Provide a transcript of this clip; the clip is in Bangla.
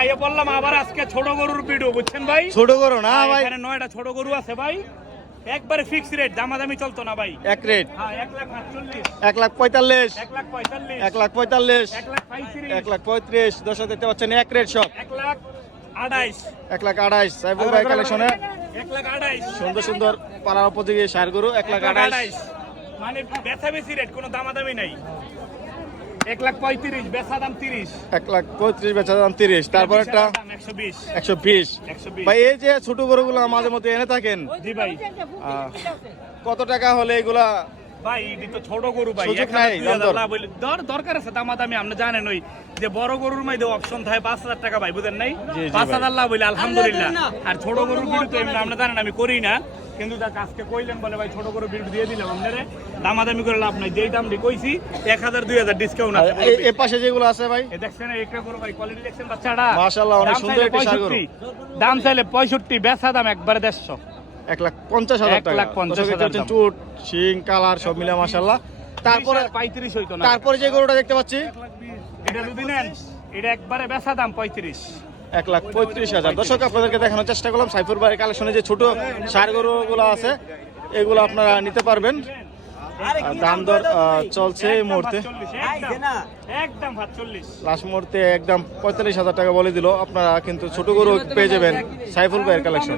আইয়া বললাম আবার আজকে ছোট গরুর ভিডিও, বুঝছেন ভাই? ছোট গরু না ভাই, এখানে 9টা ছোট গরু আছে ভাই, একবারে ফিক্স রেট, দামাদামি চলতো না ভাই। এক রেট হ্যাঁ 1,45,000, 1,45,000, 1,45,000, 1,45,000, 1,35,000, 1,35,000। দর্শক দেখতে পাচ্ছেন এক রেট সব 1,28,000, 1,28,000। সাইফুল ভাই কালেকশনে 1,28,000, সুন্দর সুন্দর পাড়ার উপযোগী সার গরু 1,28,000। মানে বেচা বেশি রেট, কোনো দামাদামি নাই। 1,35,000, বেচা দাম 30, 1,35,000, বেচা দাম 30। তারপর একটা 120, 120। 120 ভাই এই যে ছোট গরুগুলো মাঝে মধ্যে এনে থাকেন, জি ভাই। কত টাকা হলে এগুলা? ভাই এটি তো ছোট গরু ভাই, সুযোগ নাই, দরকার আছে দামাদামি, আপনি জানেন ওই যে বড় গরুর মধ্যে অপশন থাকে 5,000 টাকা ভাই, বুঝেন নাই? 5,000 লাভ হইলে আলহামদুলিল্লাহ। আর ছোট গরুর বিল তো এমনি আপনি জানেন আমি করি না, কিন্তু যাক আজকে কইলেন বলে ভাই ছোট গরুর বিল দিয়ে দিলাম আপনারে, দামাদামি করে লাভ নাই। যেই দাম কইছি 1,000 2,000 ডিসকাউন্ট আছে। এই পাশে যেগুলো আছে ভাই, এই দেখছেন একটা গরু ভাই, কোয়ালিটি দেখছেন বাচ্চাটা, মাশাআল্লাহ অনেক সুন্দর একটা সার গরু। দাম চাইলে 65, বেচা দাম একবারে 150, 1,50,000 টাকা। 1,50,000 চুট শিং কালার সব মিলে মাশাআল্লাহ। তারপরে 35 হইতো না। তারপরে যে গরুটা দেখতে পাচ্ছি, এটা যদি নেন এটা একবারে বেচা দাম 35, 1,35,000। দর্শক আপনাদেরকে দেখানোর চেষ্টা করলাম সাইফুর ভাইয়ের কালেকশনে যে ছোট সার গরুগুলো আছে, এগুলো আপনারা নিতে পারবেন। দাম দর চলছে এই মুহূর্তে, একদম 45, লাস্ট মুহূর্তে একদম 45,000 টাকা বলে দিল। আপনারা কিন্তু ছোট গরু পেয়ে যাবেন সাইফুল ভাইয়ের কালেকশনে।